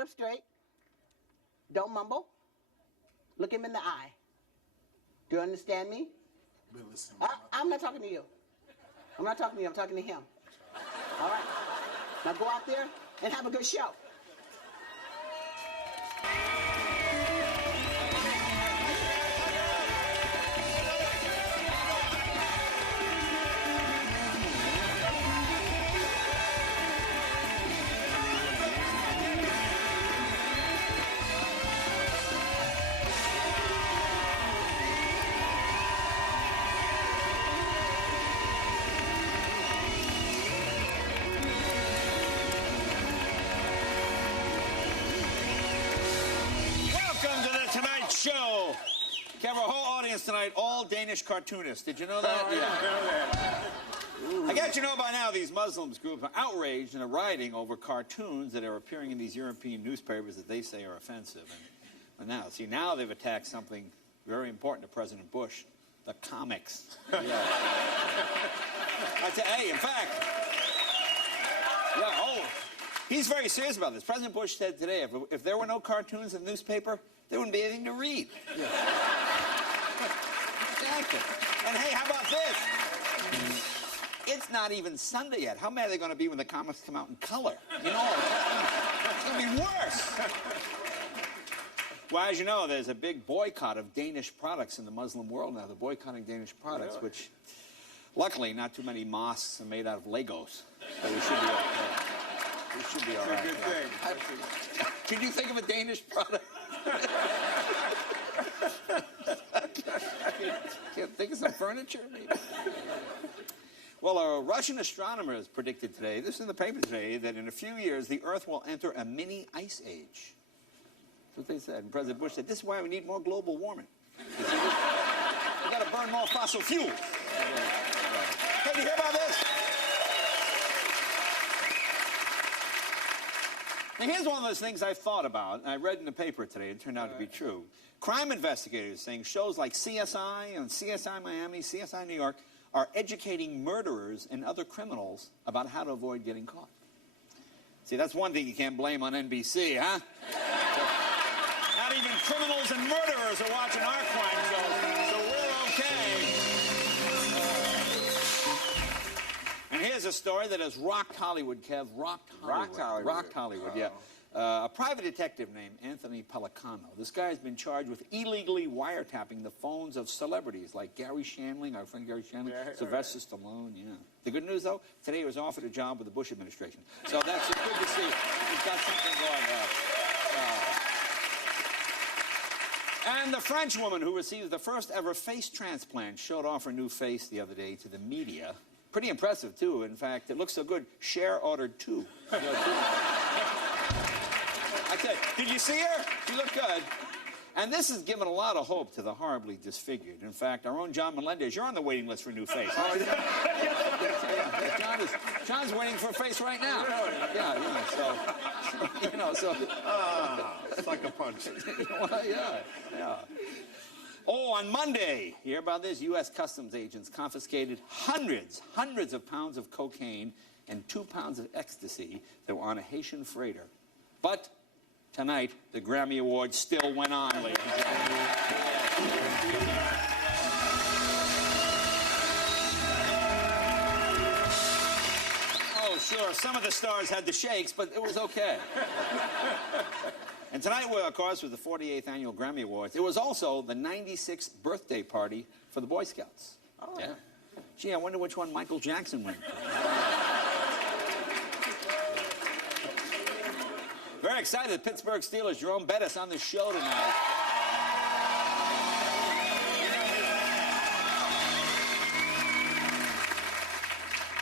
Sit up straight. Don't mumble. Look him in the eye. Do you understand me? I'm not talking to you. I'm not talking to you. I'm talking to him. All right? Now go out there and have a good show. Show. We have our whole audience tonight, all Danish cartoonists. Did you know that? Oh, yeah. I guess you know by now these Muslims groups are outraged and are rioting over cartoons that are appearing in these European newspapers that they say are offensive. And now they've attacked something very important to President Bush, the comics. Yeah. Hey, in fact, he's very serious about this. President Bush said today, if there were no cartoons in the newspaper, there wouldn't be anything to read. Yeah. Exactly. And hey, how about this? It's not even Sunday yet. How mad are they going to be when the comics come out in color? You know, it's going to be worse. Well, as you know, there's a big boycott of Danish products in the Muslim world now. They're boycotting Danish products, which, luckily, not too many mosques are made out of Legos. So we should be okay. We should be all right. It's a good thing. Could you think of a Danish product? Can't think of some furniture, maybe? Well, a Russian astronomer has predicted today, this is in the paper today, that in a few years the Earth will enter a mini ice age. That's what they said. And President Bush said, this is why we need more global warming. We got to burn more fossil fuels. Hey, did you hear about this? Now, here's one of those things I've thought about, and I read in the paper today, and it turned out to be true. Crime investigators saying shows like CSI and CSI Miami, CSI New York, are educating murderers and other criminals about how to avoid getting caught. See, that's one thing you can't blame on NBC, huh? Not even criminals and murderers are watching our crime shows, so we're okay. And here's a story that has rocked Hollywood, Kev. Rocked Hollywood. Rocked Hollywood, yeah. A private detective named Anthony Pellicano. This guy has been charged with illegally wiretapping the phones of celebrities like Gary Shandling, our friend Gary Shandling, Sylvester Stallone, yeah. The good news, though, today he was offered a job with the Bush administration. So that's good to see. He's got something going on. And the French woman who received the first ever face transplant showed off her new face the other day to the media. Pretty impressive, too. In fact, it looks so good, Cher ordered two. I tell you, did you see her? She looked good. And this has given a lot of hope to the horribly disfigured. In fact, our own John Melendez, you're on the waiting list for a new face. John's waiting for a face right now. Yeah, so. It's like a punch. Well, yeah. Oh, on Monday, you hear about this? U.S. Customs agents confiscated hundreds of pounds of cocaine and 2 pounds of ecstasy that were on a Haitian freighter. But tonight, the Grammy Awards still went on, ladies and gentlemen. Oh, sure, some of the stars had the shakes, but it was okay. And tonight, of course, was the 48th Annual Grammy Awards. It was also the 96th birthday party for the Boy Scouts. Oh. Yeah. Gee, I wonder which one Michael Jackson went to. Very excited, the Pittsburgh Steelers, Jerome Bettis on the show tonight.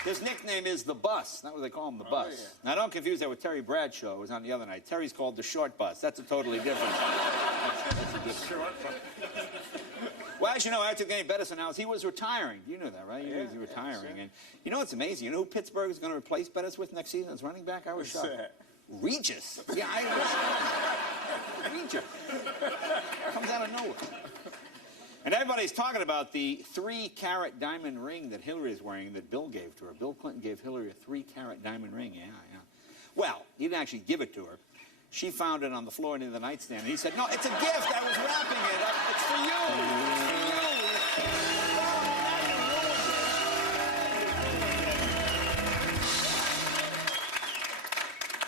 His nickname is The Bus. That's what they call him, The Bus. Yeah. Now, don't confuse that with Terry Bradshaw, who was on the other night. Terry's called The Short Bus. That's a totally different... that's a different... Well, as you know, after the game, Bettis announced he was retiring. You knew that, right? He was retiring. Sure. And you know what's amazing? You know who Pittsburgh is going to replace Bettis with next season as running back? I was shocked. Regis. Yeah, I was Regis. Comes out of nowhere. And everybody's talking about the 3-carat diamond ring that Hillary is wearing that Bill gave to her. Bill Clinton gave Hillary a 3-carat diamond ring. Yeah. Well, he didn't actually give it to her. She found it on the floor near the nightstand. And he said, no, it's a gift. I was wrapping it. It's for you. It's for you.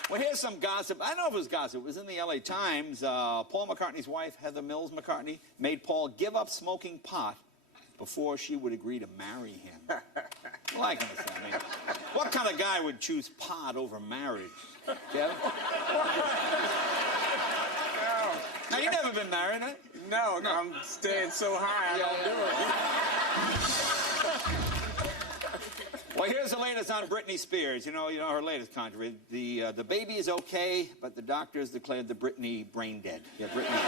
Well, here's some gossip. I don't know if it was gossip. It was in the L.A. Times. Paul McCartney's wife, Heather Mills McCartney, made Paul give up smoking pot before she would agree to marry him. Well, I can understand. I mean, what kind of guy would choose pot over marriage? Kevin? No. Now, you've never been married, huh? No, I'm staying so high, I don't do it. Well, here's the latest on Britney Spears. You know her latest controversy. The baby is okay, but the doctors declared the Britney brain dead. Yeah, Britney brain dead.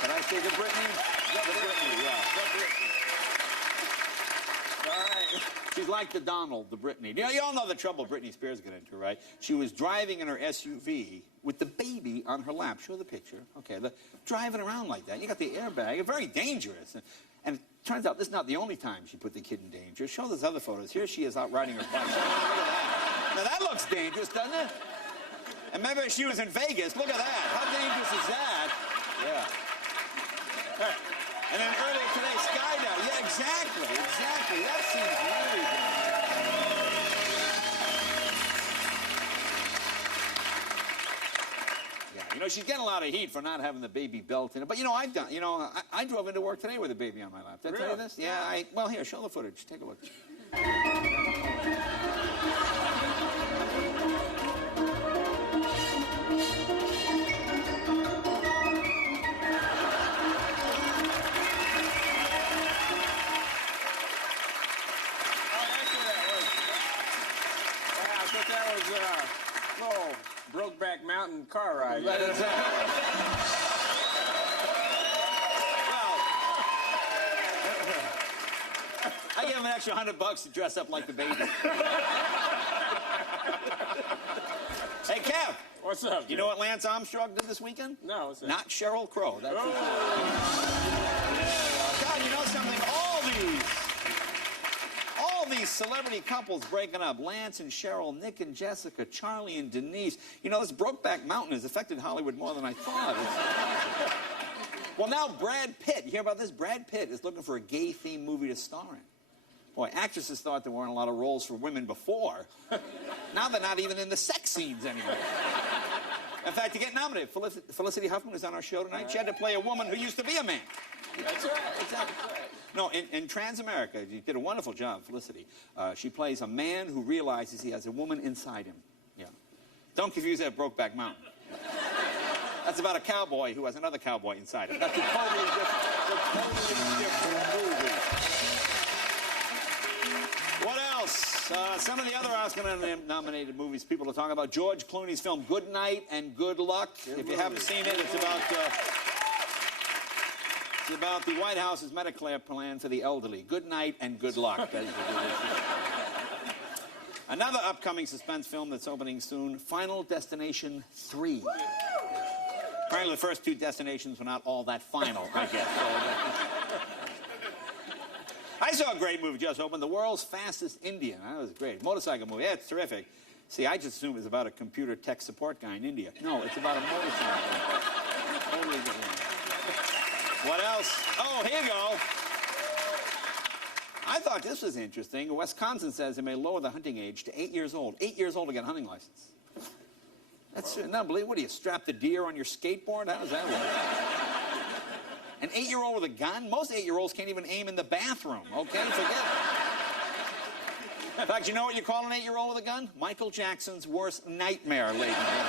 Can I say the Britney? Yeah, the Britney, yeah. The Britney. All right. She's like the Donald, the Britney. You all know the trouble Britney Spears got into, right? She was driving in her SUV with the baby on her lap. Show the picture. Okay, driving around like that. You got the airbag. It's very dangerous. And it turns out this is not the only time she put the kid in danger. Show those other photos. Here she is out riding her bike. Look at that. Now that looks dangerous, doesn't it? And remember she was in Vegas. Look at that. How dangerous is that? Yeah. And then earlier today, skydiving. Yeah, exactly. Exactly. That seems really dangerous. You know, she's getting a lot of heat for not having the baby belt in it. But, you know, I drove into work today with a baby on my lap. Did I tell you this? Yeah, well, here, show the footage. Take a look. Brokeback Mountain car ride. Well, I gave him an extra $100 to dress up like the baby. Hey, Kev. What's up? You know what Lance Armstrong did this weekend? No, what's that? Not Sheryl Crow. That's God, you know something? All these celebrity couples breaking up. Lance and Cheryl, Nick and Jessica, Charlie and Denise. You know, this Brokeback Mountain has affected Hollywood more than I thought. Well, now Brad Pitt. You hear about this? Brad Pitt is looking for a gay-themed movie to star in. Boy, actresses thought there weren't a lot of roles for women before. Now they're not even in the sex scenes anymore. In fact, to get nominated, Felicity Huffman was on our show tonight. She had to play a woman who used to be a man. That's right. Exactly. No, in Transamerica, you did a wonderful job, Felicity. She plays a man who realizes he has a woman inside him. Yeah. Don't confuse that with Brokeback Mountain. That's about a cowboy who has another cowboy inside him. That's a totally different movie. What else? Some of the other Oscar-nominated movies people are talking about. George Clooney's film Good Night and Good Luck. If you haven't seen it, it's about the White House's Medicare plan for the elderly. Good night and good luck. Another upcoming suspense film that's opening soon, Final Destination 3. Apparently the first two destinations were not all that final, I guess. I saw a great movie just opened, The World's Fastest Indian. That was great. Motorcycle movie. Yeah, it's terrific. See, I just assumed it was about a computer tech support guy in India. No, it's about a motorcycle. Totally different. What else? Oh, here you go. I thought this was interesting. Wisconsin says they may lower the hunting age to 8 years old. 8 years old to get a hunting license. That's unbelievable. What do you strap the deer on your skateboard? How does that work? An 8-year-old with a gun? Most 8-year-olds can't even aim in the bathroom, okay? Forget it. In fact, you know what you call an 8-year-old with a gun? Michael Jackson's worst nightmare, ladies and gentlemen.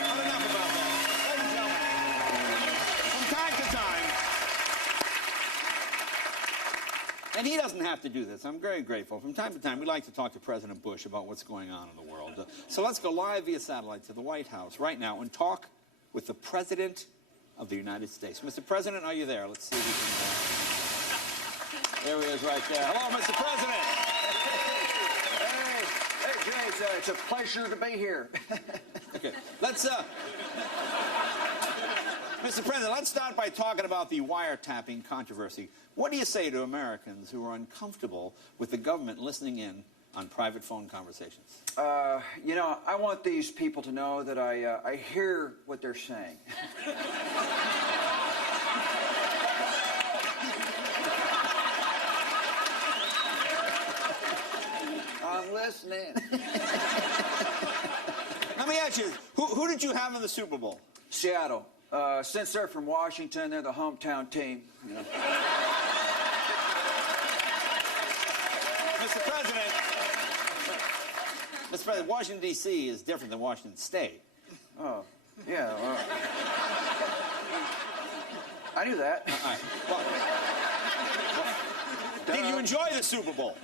Not enough about that. Ladies and gentlemen, from time to time, and he doesn't have to do this. I'm very grateful. From time to time, we like to talk to President Bush about what's going on in the world. So let's go live via satellite to the White House right now and talk with the President of the United States. Mr. President, are you there? Let's see if we can... There he is right there. Hello, Mr. President. Hey, Jay, it's a pleasure to be here. Okay, let's, Mr. President, let's start by talking about the wiretapping controversy. What do you say to Americans who are uncomfortable with the government listening in on private phone conversations? You know, I want these people to know that I hear what they're saying. I'm listening. Let me ask you, who did you have in the Super Bowl? Seattle. Since they're from Washington, they're the hometown team. You know. Mr. President, Washington, D.C. is different than Washington State. Oh, yeah. I knew that. All right. Well, did you enjoy the Super Bowl?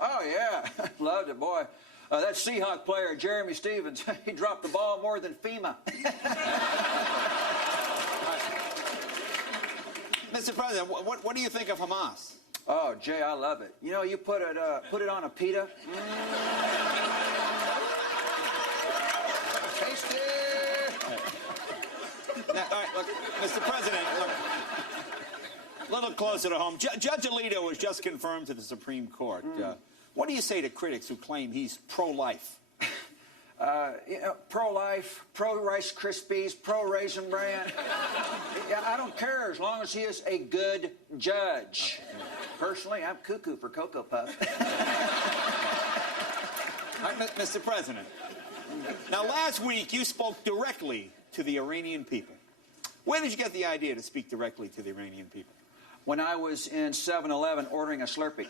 Oh, yeah. Loved it, boy. That Seahawk player, Jeremy Stevens, he dropped the ball more than FEMA. Mr. President, what do you think of Hamas? Oh, Jay, I love it. You know, you put it on a pita. Tasty. Now, all right, look, Mr. President, look, a little closer to home. Judge Alito was just confirmed to the Supreme Court. What do you say to critics who claim he's pro-life? You know, pro-life, pro-Rice Krispies, pro-Raisin Bran. Yeah, I don't care as long as he is a good judge. Personally, I'm cuckoo for Cocoa Puff. All right, Mr. President, now last week you spoke directly to the Iranian people. Where did you get the idea to speak directly to the Iranian people? When I was in 7-Eleven ordering a Slurpee.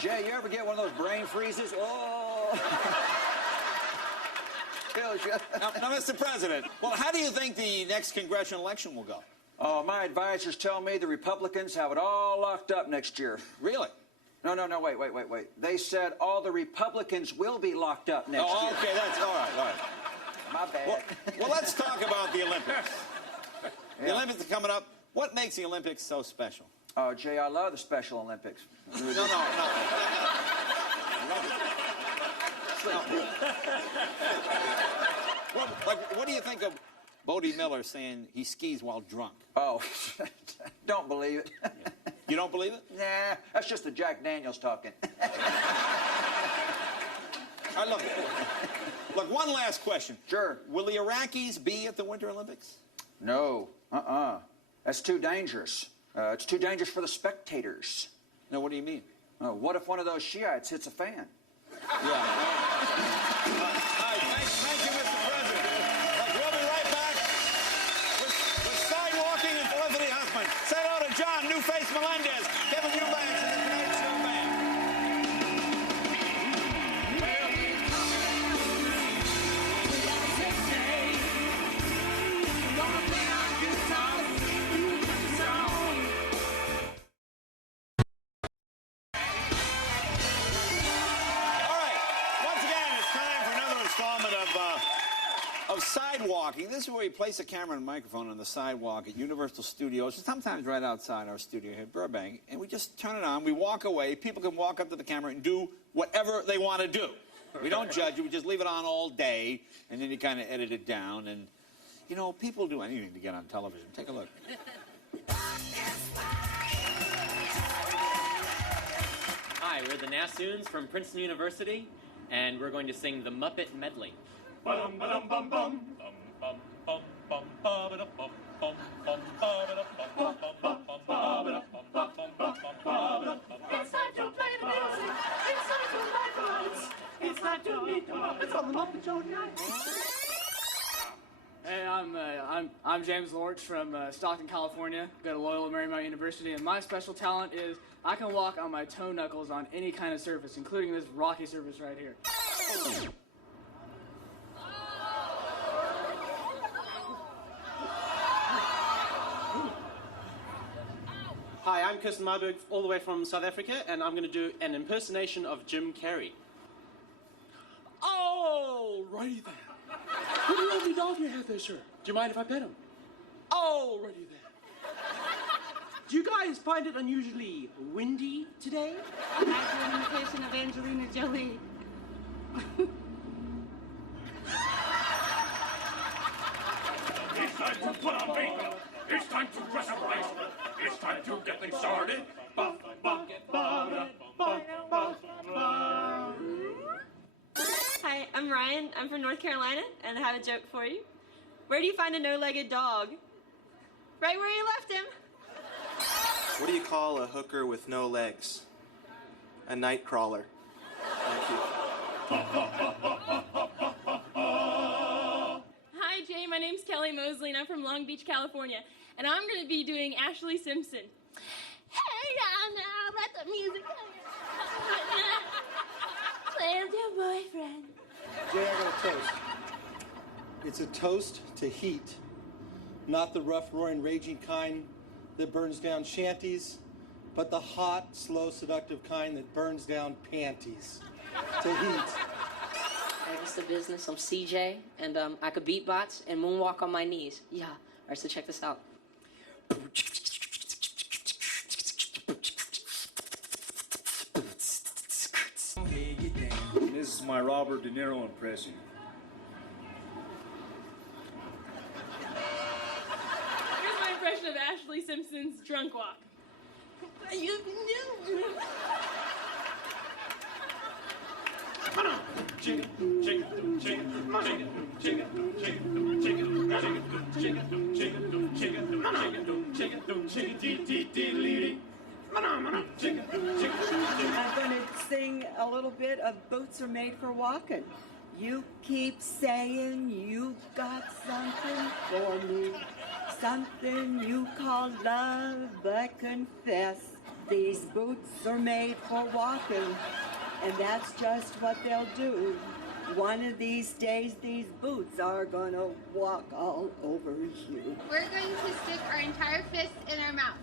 Jay, you ever get one of those brain freezes? Oh! Kills you. Now, Mr. President, well, how do you think the next congressional election will go? Oh, my advisors tell me the Republicans have it all locked up next year. Really? No, wait. They said all the Republicans will be locked up next year. Okay, that's all right. My bad. Well, let's talk about the Olympics. Yeah. The Olympics are coming up. What makes the Olympics so special? Oh, Jay, I love the Special Olympics. No. Well, what do you think of Bodie Miller saying he skis while drunk? Oh, don't believe it. Yeah. You don't believe it? Nah, that's just the Jack Daniels talking. All right, look, one last question. Sure. Will the Iraqis be at the Winter Olympics? No. That's too dangerous. It's too dangerous for the spectators. No, what do you mean? What if one of those Shiites hits a fan? Yeah. All right, thank you, Mr. President. We'll be right back with Sidewalking and Felicity Huffman. Say hello to John Newface Melendez, Kevin Eubanks, and the Tonight Show Band. Of Sidewalking. This is where we place a camera and microphone on the sidewalk at Universal Studios, sometimes right outside our studio here in Burbank, and we just turn it on, we walk away, people can walk up to the camera and do whatever they want to do. We don't judge you, we just leave it on all day, and then you kind of edit it down, and, you know, people do anything to get on television. Take a look. Hi, we're the Nassoons from Princeton University, and we're going to sing the Muppet Medley. It's time to play the music. It's time to write rhymes. It's time to meet the Muppets on the Muppet Show tonight. Hey, I'm James Lorch from Stockton, California. Go to Loyola Marymount University, and my special talent is I can walk on my toe knuckles on any kind of surface, including this rocky surface right here. Hi, I'm Kirsten Marburg, all the way from South Africa, and I'm going to do an impersonation of Jim Carrey. Oh, righty then. What a lovely dog you have there, sir. Do you mind if I pet him? Oh, righty then. Do you guys find it unusually windy today? I do an imitation of Angelina Jolie. time to dress up right. It's time to get things started. Ba, ba, ba, ba, ba, ba. Hi, I'm Ryan. I'm from North Carolina, and I have a joke for you. Where do you find a no-legged dog? Right where you left him. What do you call a hooker with no legs? A night crawler. Thank you. Hi, Jay. My name's Kelly Mosley, and I'm from Long Beach, California. And I'm going to be doing Ashley Simpson. Hey, now, let the music play with your boyfriend. Jay, I got a toast. It's a toast to heat, not the rough, roaring, raging kind that burns down shanties, but the hot, slow, seductive kind that burns down panties. To heat. It's the business. I'm CJ, and I could beatbox and moonwalk on my knees. Yeah. All right, so check this out. This is my Robert De Niro impression. Here's my impression of Ashley Simpson's drunk walk. You knew. Chicken, chicken, chicken, chicken, chicken, chicken, chicken, chicken, chicken, chicken, chicken, chicken, chicken, I'm going to sing a little bit of Boots Are Made for Walking. You keep saying you got something for me, something you call love, but confess these boots are made for walking, and that's just what they'll do. One of these days, these boots are going to walk all over you. We're going to stick our entire fist in our mouth.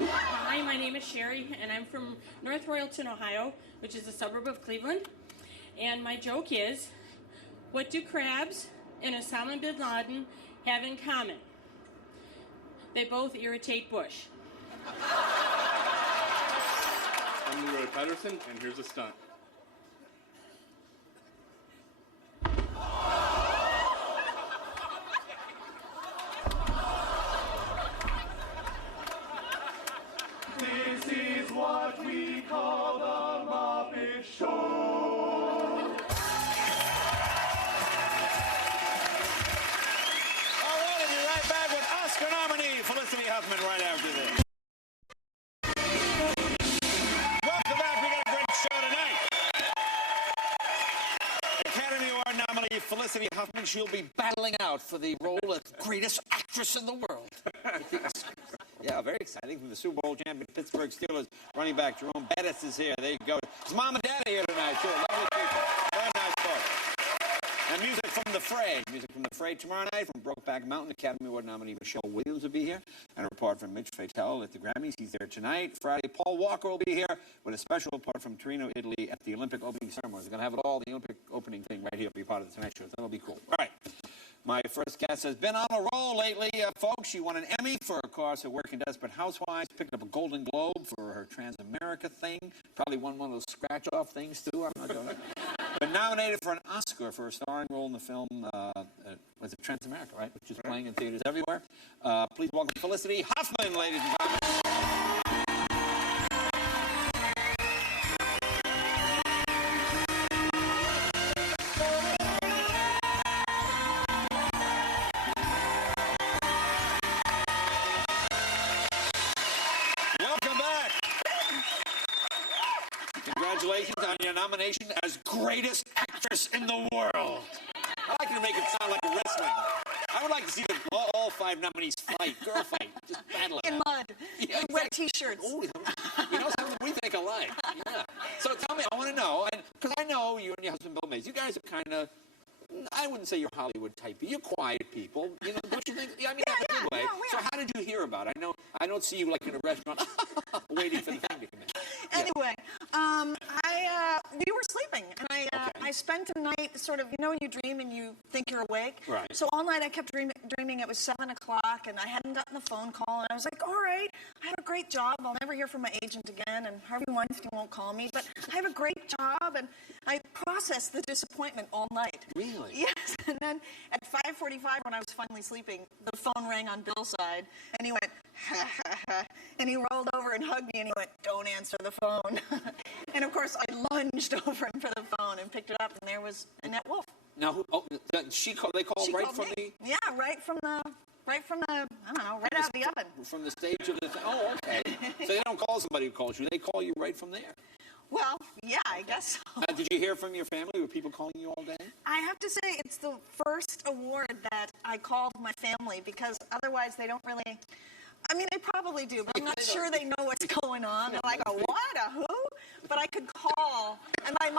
Hi, my name is Sherry, and I'm from North Royalton, Ohio, which is a suburb of Cleveland. And my joke is, what do crabs and Osama bin Laden have in common? They both irritate Bush. I'm Leroy Patterson, and here's a stunt. This is what we call the Muppet Show. All right, we'll be right back with Oscar nominee Felicity Huffman right after this. Welcome back. We got a great show tonight. Academy Award nominee Felicity Huffman. She'll be battling out for the role of greatest actress in the world. Yeah, very exciting. From the Super Bowl champion Pittsburgh Steelers running back Jerome Bettis is here. There you go. His mom and dad are here tonight, too. Lovely people. Very nice folks. And music from the Fray. Music from the Fray tomorrow night from Brokeback Mountain. Academy Award nominee Michelle Williams will be here. And a report from Mitch Fatel at the Grammys. He's there tonight. Friday, Paul Walker will be here with a special report from Torino, Italy at the Olympic opening ceremony. We're going to have it all, the Olympic opening thing right here, be part of the Tonight Show. That'll be cool. All right. My first guest has been on a roll lately, folks. She won an Emmy for, of course, her work in Desperate Housewives, picked up a Golden Globe for her Transamerica thing, probably won one of those scratch-off things, too. I'm not doing it. But nominated for an Oscar for a starring role in the film, was it Transamerica, right? Which is playing in theaters everywhere. Please welcome Felicity Huffman, ladies and gentlemen. Congratulations on your nomination as greatest actress in the world. I like to make it sound like wrestling. I would like to see all five nominees fight, girl fight, just battle it in out. mud, yeah, with wet T-shirts. Oh, you know something? We think alike. Yeah. So tell me, I want to know, and because I know you and your husband Bill Mays, you guys are kind of, I wouldn't say you're Hollywood type, but you're quiet people. You know, don't you think? I mean, in a good way. So how did you hear about it? I know I don't see you like in a restaurant waiting for the thing to come in. Anyway, we were sleeping, and I I spent the night sort of, you know when you dream and you think you're awake? Right. So all night I kept dreaming it was 7 o'clock and I hadn't gotten the phone call. And I was like, all right, I have a great job. I'll never hear from my agent again. And Harvey Weinstein won't call me. But I have a great job. And I processed the disappointment all night. Really? Yes. And then at 5:45 when I was finally sleeping, the phone rang on Bill's side. And he went, ha, ha, ha. And he rolled over and hugged me and he went, don't answer the phone. And of course, I lunged over him for the phone and picked it up, and there was Annette Wolf. Now, they called right from the... Yeah, right from the, I don't know, right out of the oven. From the stage of the... Oh, okay. So they don't call somebody who calls you. They call you right from there. Well, yeah, I guess so. Now, did you hear from your family? Were people calling you all day? I have to say it's the first award that I called my family because otherwise they don't really... I mean, they probably do, but I'm not sure they know what's going on. They're like, what, a who? But I could call, and my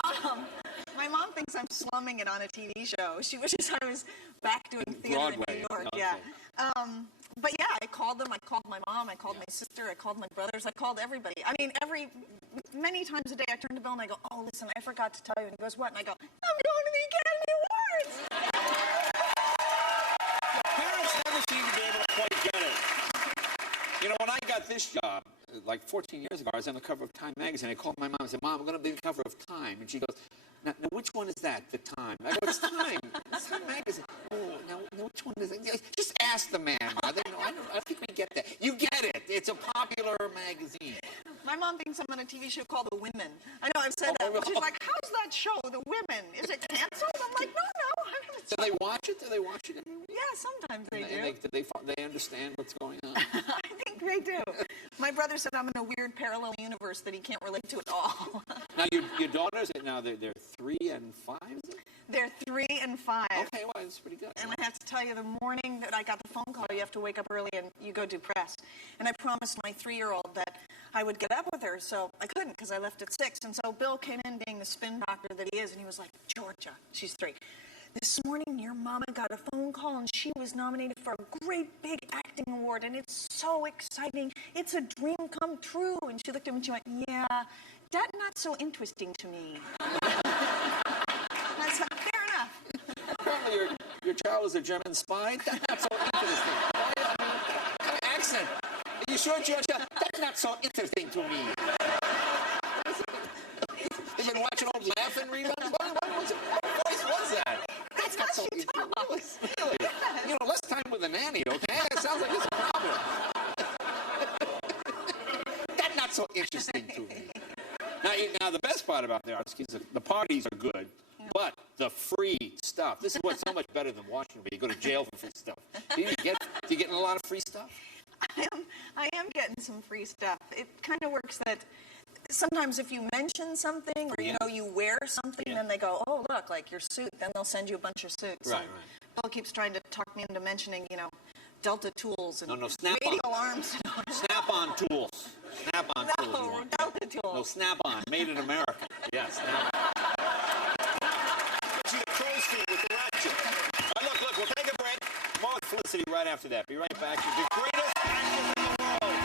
mom thinks I'm slumming it on a TV show. She wishes I was back doing theater in New York, yeah. But yeah, I called them. I called my mom. I called my sister. I called my brothers. I called everybody. I mean, many times a day I turn to Bill and I go, oh, listen, I forgot to tell you. And he goes, what? And I go, I'm going to the Academy Awards. Parents never seem to be able to quite get it. You know, when I got this job, like 14 years ago, I was on the cover of Time magazine. I called my mom and said, Mom, I'm going to be on the cover of Time. And she goes, now which one is that, the Time? I go, it's Time. It's Time magazine. Oh, now which one is it? Just ask the man. I think we get that. You get it. It's a popular magazine. My mom thinks I'm on a TV show called The Women. I know, I've said that. She's like, how's that show, The Women? Is it canceled? I'm like, no. Do they watch it? Do they watch it every week? Yeah, sometimes they do. Do they understand what's going on? I think they do. My brother said I'm in a weird parallel universe that he can't relate to at all. Now, your daughters, now they're 3 and 5, is it? They're 3 and 5. Okay, well, that's pretty good. And I have to tell you, the morning that I got the phone call, you have to wake up early and you go do press. And I promised my 3-year-old that I would get up with her, so I couldn't because I left at 6. And so Bill came in being the spin doctor that he is, and he was like, Georgia, she's 3. This morning, your mama got a phone call, and she was nominated for a great big acting award, and it's so exciting. It's a dream come true. And she looked at me and she went, yeah, that's not so interesting to me. I said, fair enough. Apparently your child is a German spy? That's not so interesting. What kind of accent? Are you sure, Georgia? That's not so interesting to me. You've been watching old Laughing reruns? What voice was that? That's not so interesting. Really? You know, less time with a nanny, okay? It sounds like it's a problem. That's not so interesting to me. Now the best part about the Oscars is the parties are good, but the free stuff. This is what's so much better than Washington, where you go to jail for free stuff. Do you get a lot of free stuff? I am getting some free stuff. It kind of works that sometimes if you mention something or, you know, you wear something, then they go, oh, look, like your suit. Then they'll send you a bunch of suits. Right. Bill keeps trying to talk me into mentioning, you know, Delta tools and Snap-on. radial arms. Snap-on tools. Snap-on tools. No, Delta tools. No, Snap-on. Made in America. Yes, Snap-on. See the crow's feet with the ratchet. Look, we'll take a break. More with Felicity right after that. Be right back. She's the greatest actress in the world.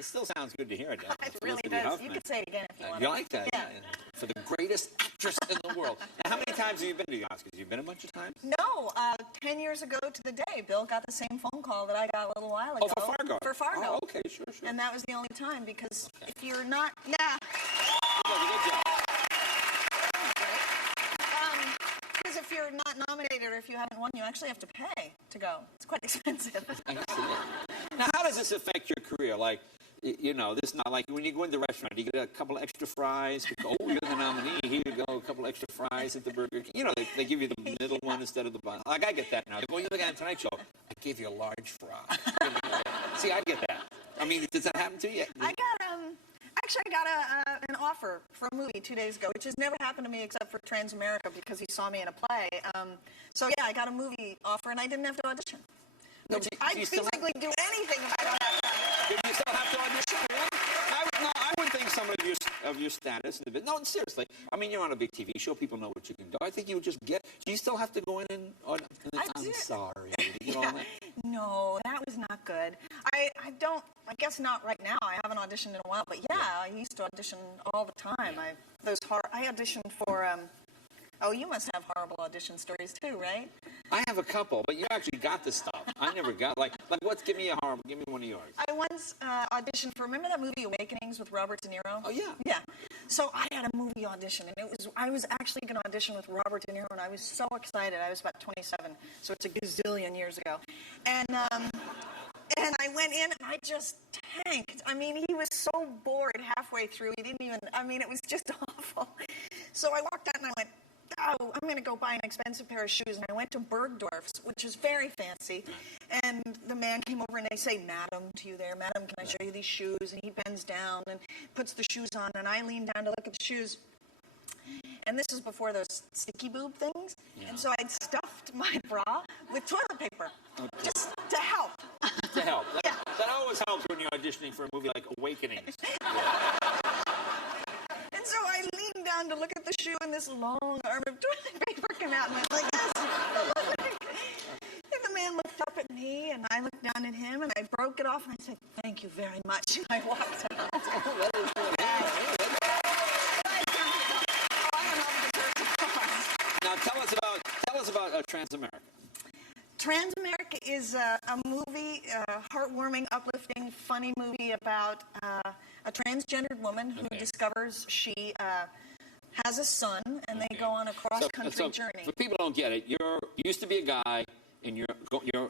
Still sounds good to hear it. It really does. Huffman. You could say it again if you want. You like that? Yeah. For the greatest actress in the world. Now, how many times have you been to the Oscars? You've been a bunch of times? No. 10 years ago to the day, Bill got the same phone call that I got a little while ago. Oh, for Fargo? For Fargo. Oh, okay, sure. And that was the only time because if you're not... Yeah. Good job. Because if you're not nominated or if you haven't won, you actually have to pay to go. It's quite expensive. I guess it is. Now, how does this affect your career? Like, you know, this is not like when you go into the restaurant, you get a couple of extra fries. Oh, you're the nominee. Here you go, a couple extra fries at the Burger King. You know, they give you the middle one instead of the bun. Like, I get that now. They go, you're the guy on Tonight Show. I gave you a large fry. See, I get that. I mean, does that happen to you? I got an offer for a movie 2 days ago, which has never happened to me except for Transamerica because he saw me in a play. So, yeah, I got a movie offer, and I didn't have to audition. I'd physically do anything if I don't have to audition. Do you still have to audition? I would think some of your of your status. No, seriously. I mean, you're on a big TV show. People know what you can do. I think you would just get... Do you still have to go in and... I'm sorry. You know that? No, that was not good. I guess not right now. I haven't auditioned in a while. But yeah, I used to audition all the time. I auditioned for... Oh, you must have horrible audition stories too, right? I have a couple, but you actually got the stuff. I never got, give me one of yours. I once auditioned for, remember that movie Awakenings with Robert De Niro? Oh, yeah. Yeah. So I had a movie audition, and I was actually going to audition with Robert De Niro, and I was so excited. I was about 27, so it's a gazillion years ago. And I went in, and I just tanked. I mean, he was so bored halfway through. He didn't even, it was just awful. So I walked out, and I went, oh, I'm going to go buy an expensive pair of shoes. And I went to Bergdorf's, which is very fancy. And the man came over and they say, Madam, to you there. Madam, can I show you these shoes? And he bends down and puts the shoes on. And I lean down to look at the shoes. And this is before those sticky boob things. Yeah. And so I'd stuffed my bra with toilet paper. Okay. Just to help. To help. That always helps when you're auditioning for a movie like Awakenings. And so I leaned down to look at the shoe, and this long arm of toilet paper came out and went like this. And the man looked up at me, and I looked down at him, and I broke it off, and I said, thank you very much. And I walked out. Now tell us about Transamerica. Transamerica is a movie, heartwarming, uplifting, funny movie about a transgendered woman who discovers she has a son, and they go on a cross-country journey. For people who don't get it, you used to be a guy, and you're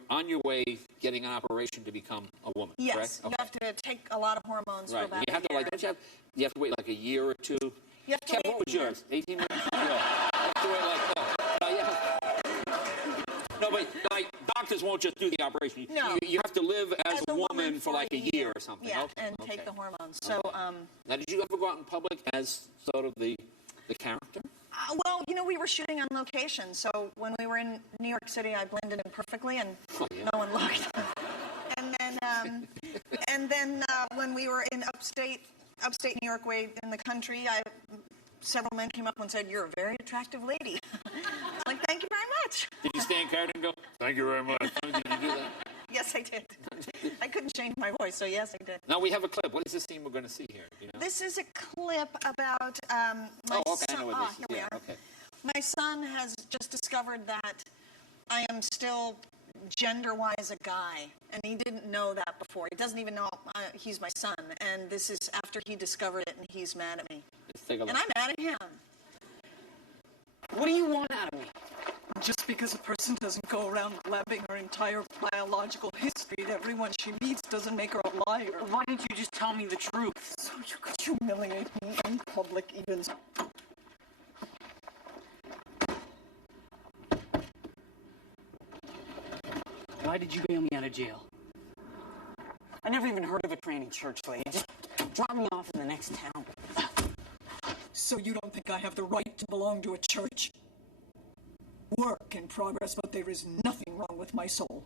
on your way getting an operation to become a woman. Yes, correct? You have to take a lot of hormones for about you have a year. to you have to wait like a year or two. You have to wait what was yours? 18 months? Yeah. You have to wait like that. No, but doctors won't just do the operation. No. You have to live as a woman for like a year or something. Yeah, okay. and take the hormones. So, now, did you ever go out in public as sort of the character? Well, we were shooting on location. So when we were in New York City, I blended in perfectly, and no one looked. And then when we were in upstate New York way in the country, several men came up and said, "You're a very attractive lady." I was like, "Thank you very much." Did you stand character and go, "Thank you very much"? Did you do that? Yes, I did. I couldn't change my voice, so yes, I did. Now we have a clip. What is this scene we're going to see here? You know? This is a clip about my son. I know what this is. Here we are. Okay. My son has just discovered that I am still gender-wise a guy, and he didn't know that before. He doesn't even know he's my son, and this is after he discovered it, and he's mad at me. Let's take a look. And I'm mad at him. What do you want out of me? Just because a person doesn't go around blabbing her entire biological history to everyone she meets doesn't make her a liar. Why didn't you just tell me the truth? So you could humiliate me in public even. Why did you bail me out of jail? I never even heard of a training church lady. Just drop me off in the next town. So you don't think I have the right to belong to a church? Work in progress, but there is nothing wrong with my soul.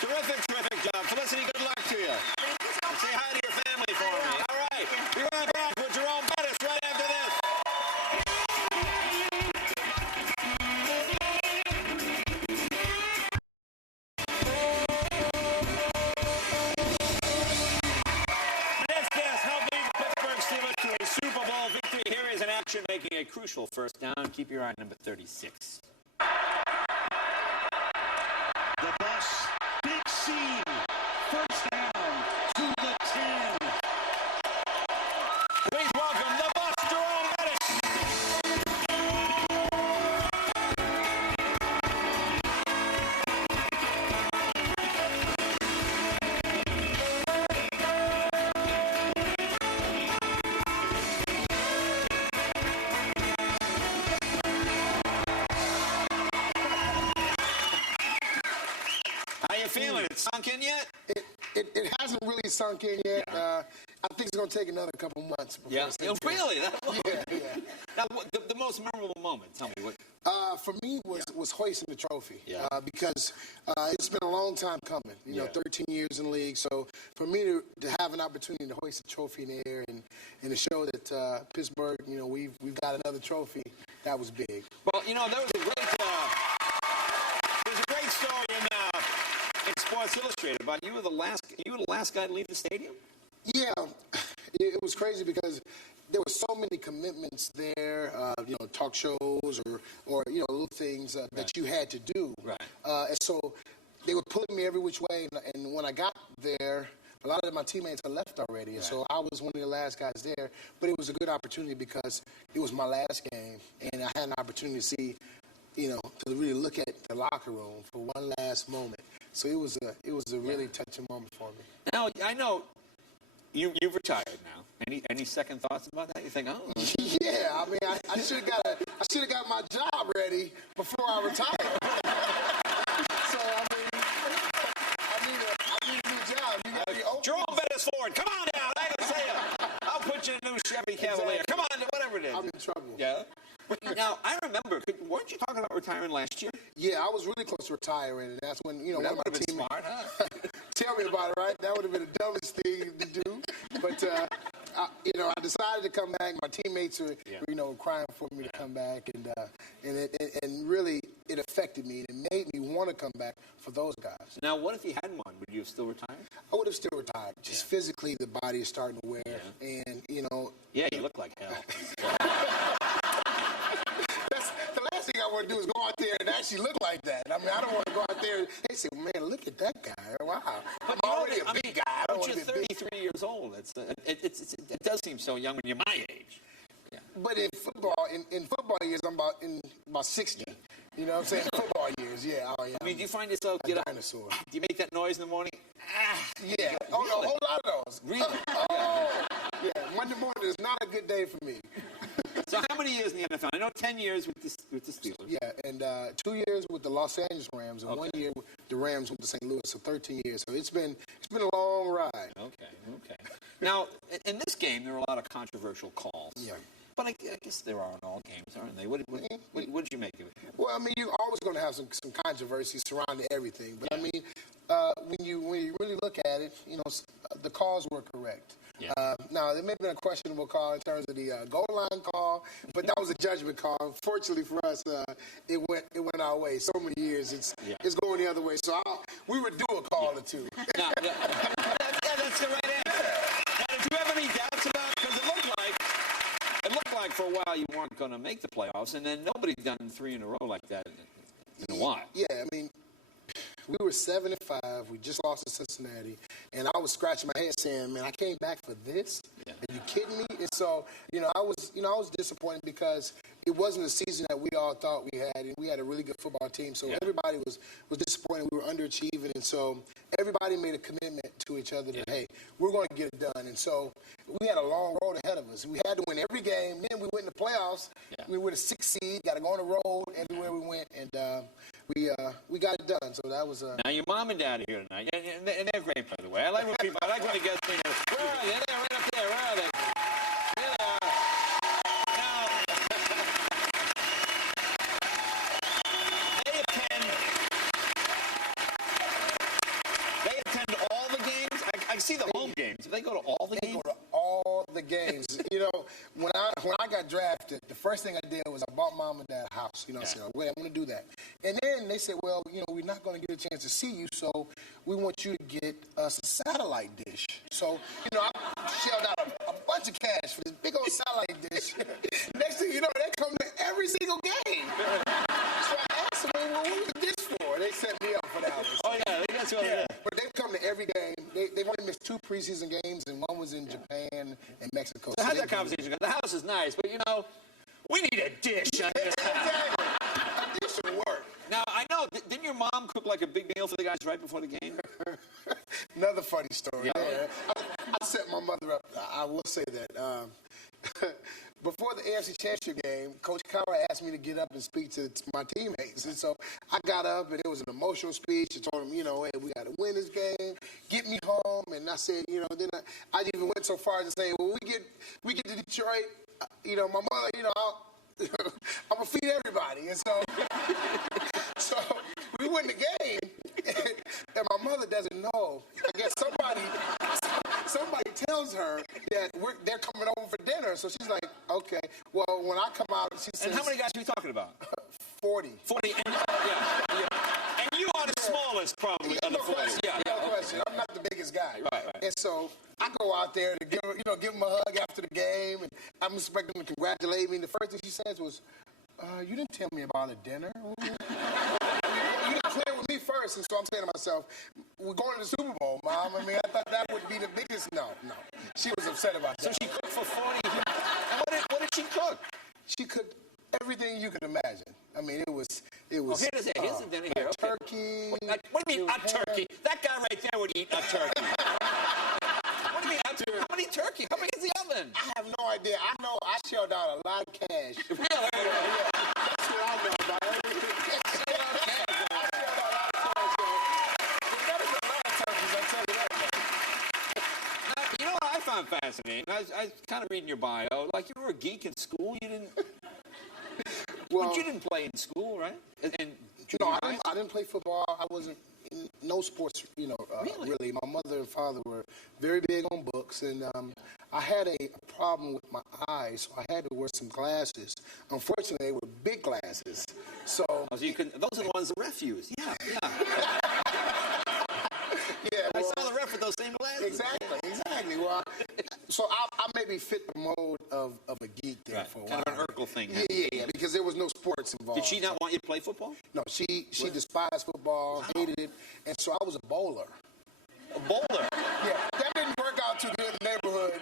Terrific job. Felicity, good luck to you. And say hi to your family for me. All right. Be right back with Jerome Bettis right after this. Next guest helping the Pittsburgh Steelers to a Super Bowl victory. Here is an action making a crucial first down. Keep your eye on number 36. The bus, big scene, first down to the 10. Please welcome the bus, Jerome Bettis. How you feeling? It sunk in yet? It hasn't really sunk in yet. I think it's going to take another couple months. Yeah. Really? Yeah. Now, the most memorable moment. Tell me, For me, was hoisting the trophy because it's been a long time coming. You know, 13 years in the league. So for me to have an opportunity to hoist the trophy in the air and to show that Pittsburgh, you know, we've got another trophy, that was big. Well, you know, there was a great story in Sports Illustrated about you were the last guy to leave the stadium. Yeah, it was crazy because there were so many commitments there, you know, talk shows or you know, little things that you had to do. Right. And so they were pulling me every which way. And when I got there, a lot of my teammates had left already. And so I was one of the last guys there. But it was a good opportunity because it was my last game. And I had an opportunity to see, you know, to really look at the locker room for one last moment. So it was a really touching moment for me. Now, I know you've retired now. Any second thoughts about that? You think, oh. Yeah, I mean, I should have got my job ready before I retired. So I need a new job. You got to be open. Jerome Bettis Ford, come on down. I can say it. I'll put you in a new Chevy Cavalier. Come on, whatever it is. I'm in trouble. Yeah. Now, I remember, weren't you talking about retiring last year? Yeah, I was really close to retiring, and that's when, you know, that one of my teammates... smart, huh? Tell me about it, right? That would have been the dumbest thing to do. But, you know, I decided to come back. My teammates were, you know, crying for me to come back, and really it affected me, and it made me want to come back for those guys. Now, what if you hadn't won? Would you have still retired? I would have still retired. Just physically, the body is starting to wear, and, you know... Yeah, you look like hell. The last thing I want to do is go out there and actually look like that. I mean, I don't want to go out there and they say, man, look at that guy. Wow. I'm already a big guy. I don't But want you're to be 33 years old. It does seem so young when you're my age. Yeah. But in football years, I'm about 60. You know what I'm saying? Football years, yeah. Oh, yeah. I mean, do you find yourself dinosaur. Do you make that noise in the morning? Yeah. Oh, no, a whole lot of those. Really? Yeah. Monday morning is not a good day for me. So how many years in the NFL? I know 10 years with the Steelers. Yeah, and 2 years with the Los Angeles Rams, and 1 year with the Rams with the St. Louis, so 13 years. So it's been a long ride. Okay. Now, in this game, there were a lot of controversial calls. Yeah. But I guess there are in all games, aren't they? What did you make of it? Well, I mean, you're always going to have some controversy surrounding everything. But, I mean, when you really look at it, you know, the calls were correct. Yeah. Now, there may have been a questionable call in terms of the goal line call, but that was a judgment call. Fortunately for us, it went our way. So many years, it's going the other way. So we would do a call or two. Now, that's the right answer. Now, did you have any doubts about it? Because it looked like for a while you weren't going to make the playoffs, and then nobody's done 3 in a row like that in a while. Yeah, I mean, we were 7-5. We just lost to Cincinnati, and I was scratching my head saying, "Man, I came back for this? Yeah. Are you kidding me?" And so, I was disappointed because it wasn't a season that we all thought we had, and we had a really good football team. So everybody was disappointed. We were underachieving, and so everybody made a commitment to each other that, hey, we're going to get it done. And so we had a long road ahead of us. We had to win every game. Then we went in the playoffs. Yeah. We were the 6th seed. Got to go on the road everywhere we went, and we got it done. So that was. Now your mom and dad are here tonight, and they're great, by the way. I like when the guests say, "Where are they? They're right up there. Where are they?" Here they are. Now they attend all the games. I see the home games. Do they go to all the games? They go to all the games. When I got drafted, the first thing I did was I bought mom and dad a house. I said, wait, I'm going to do that. And then they said, well, we're not going to get a chance to see you, so we want you to get us a satellite dish. So, I shelled out a bunch of cash for this big old satellite dish. Next thing you know, they come to every single game. So I asked them, well, what was this for? They set me up for that one. Oh, yeah, that's what it is. But they've come to every game. They've only missed 2 preseason games, and one was in Japan and Mexico. So how's that conversation go? The house is nice, but, we need a dish on this house. Exactly. A dish will work. Now, I know, didn't your mom cook like a big meal for the guys right before the game? Another funny story. Yeah. I set my mother up. I will say that. Before the AFC Championship game, Coach Cowher asked me to get up and speak to my teammates. And so I got up, and it was an emotional speech. I told them, hey, we got to win this game, get me home. And I said, then I even went so far as to say, well, we get to Detroit, my mother, I'm gonna feed everybody. And so, so we win the game, and my mother doesn't know. I guess somebody tells her that they're coming over for dinner. So she's like, okay. Well, when I come out, she says. And how many guys are we talking about? 40. 40. And, and you are the smallest, probably. No question. No question. I'm not the biggest guy. Right. And so I go out there to give him a hug after the game, and I'm expecting him to congratulate me. And the first thing she says was, "You didn't tell me about a dinner. You didn't play with me first." And so I'm saying to myself, "We're going to the Super Bowl, Mom. I mean, I thought that would be the biggest." No. She was upset about that. So she cooked for 40. And what did she cook? She cooked everything you could imagine. I mean, it was. Oh, here's the dinner here. Okay. Turkey. What do you mean a turkey? That guy right there would eat a turkey. What do you mean a turkey? How many turkey? How big is the oven? I have no idea. I know I shelled out a lot of cash. Really? That's what I know about everything. I shelled out a lot of cash. There's never been a lot of turkeys, I'll tell you that. Now, you know what I found fascinating? I was kind of reading your bio. Like, you were a geek in school. You didn't... But you didn't play in school, right? No, I didn't play football. I wasn't in no sports, really. My mother and father were very big on books, and I had a problem with my eyes, so I had to wear some glasses. Unfortunately, they were big glasses, so... you couldn't, those are the ones the ref used. Yeah. Yeah, I saw the ref with those same glasses. Exactly. Well, so I maybe fit the mold of a geek there for a while. Kind of an Urkel thing. Yeah, because there was no sports involved. Did she not want you to play football? No, she despised football, hated it, and so I was a bowler. A bowler? Yeah, that didn't work out too good in the neighborhood,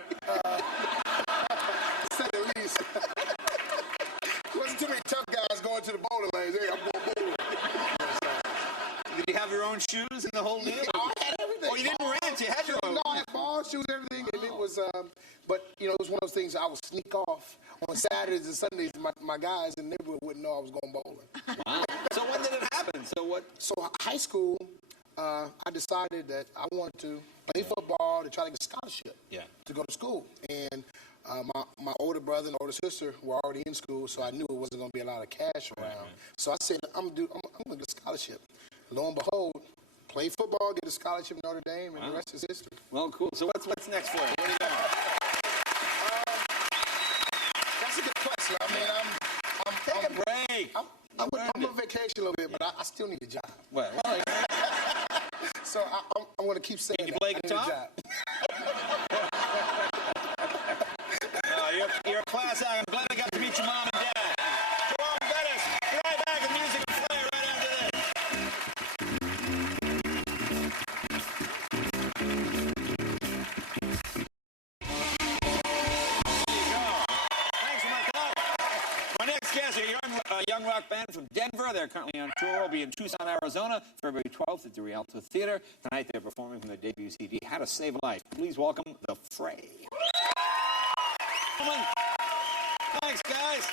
to say the least. Wasn't too many tough guys going to the bowling lanes. Hey, I'm going bowling. Did you have your own shoes and the whole deal? Yeah, I had everything. Oh, you didn't rent. You had your own. No, I had ball, shoes, everything, and it was, but, it was one of those things I would sneak off on Saturdays and Sundays. My guys in the neighborhood wouldn't know I was going bowling. Wow. So when did it happen? So high school, I decided that I wanted to play football to try to get a scholarship to go to school. And my older brother and older sister were already in school, so I knew it wasn't going to be a lot of cash around. Right. So I said, I'm going to get a scholarship. Lo and behold, play football, get a scholarship in Notre Dame, and the rest is history. Well, cool. So what's next for you? What do you got? That's a good question. I mean, take a break. I'm on vacation a little bit, but I still need a job. Well, so I'm going to keep saying you play guitar? You're a class act. I'm glad I got to meet your mom and dad. Jerome, Bettis, be right back with music and Fray right after this. Young rock band from Denver. They're currently on tour. Will be in Tucson, Arizona, February 12th at the Rialto Theater. Tonight they're performing from their debut CD, How to Save a Life. Please welcome the Fray. Thanks, guys.